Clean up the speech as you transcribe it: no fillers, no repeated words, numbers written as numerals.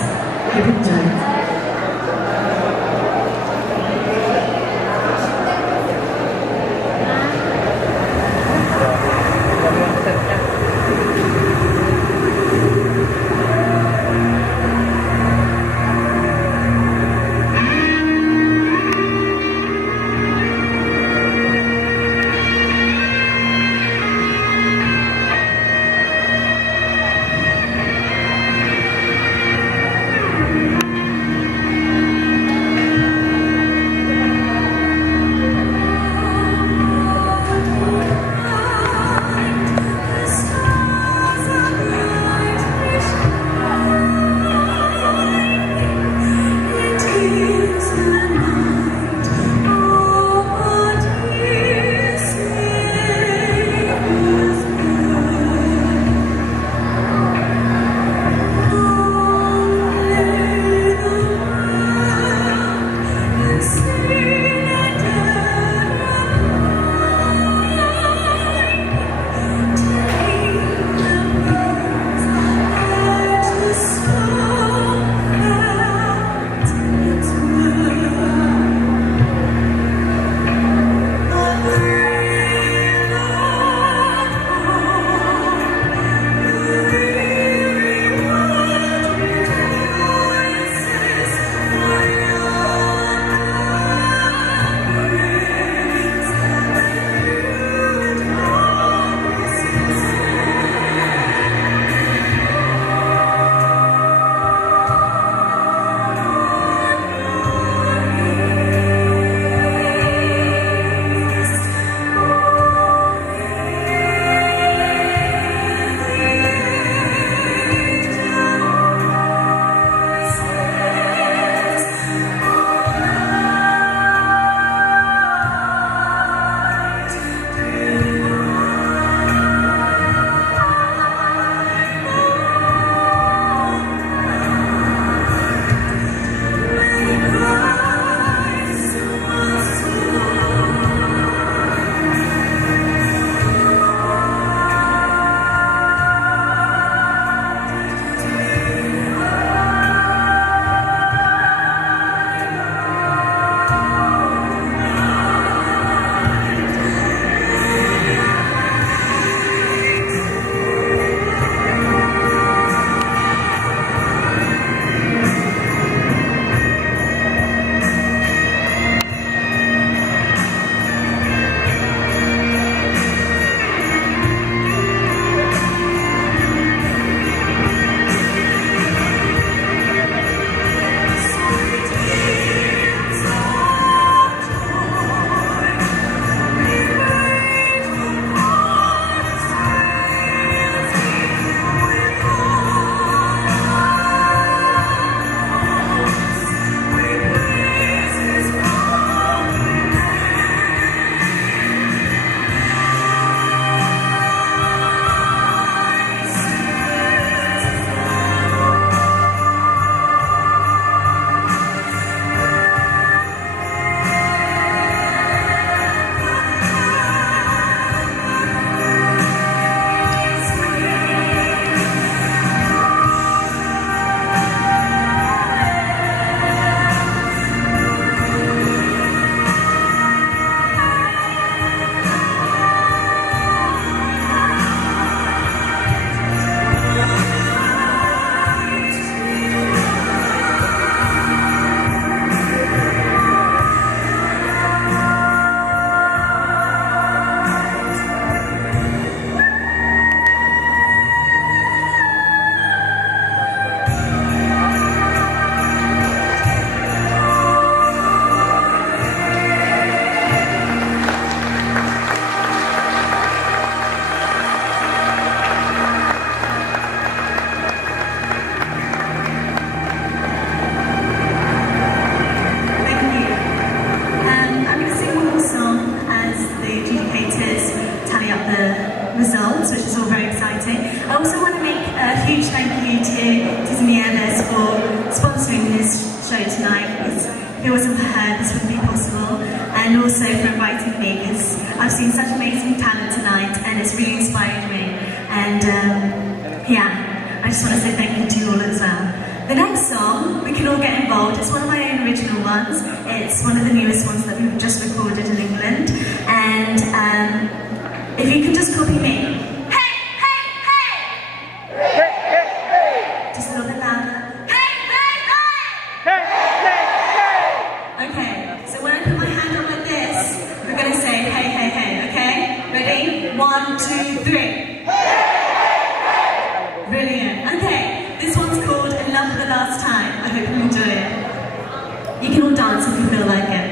Hope you enjoy. If it wasn't for her, this wouldn't be possible. And also for inviting me, because I've seen such amazing talent tonight, and it's really inspired me. And yeah, I just want to say thank you to you all as well. The next song involved. It's one of my own original ones. It's one of the newest ones that we've just recorded in England. And if you can just copy me. Hey, hey, hey! Hey, hey, hey! Just a little bit louder. Hey, hey, hey! Okay, so when I put my hand up like this, we're going to say hey, hey, hey, okay? Ready? 1, 2, 3. Brilliant. Okay, this one's called In Love for the Last Time. I hope you enjoy it. You can all dance if you feel like it.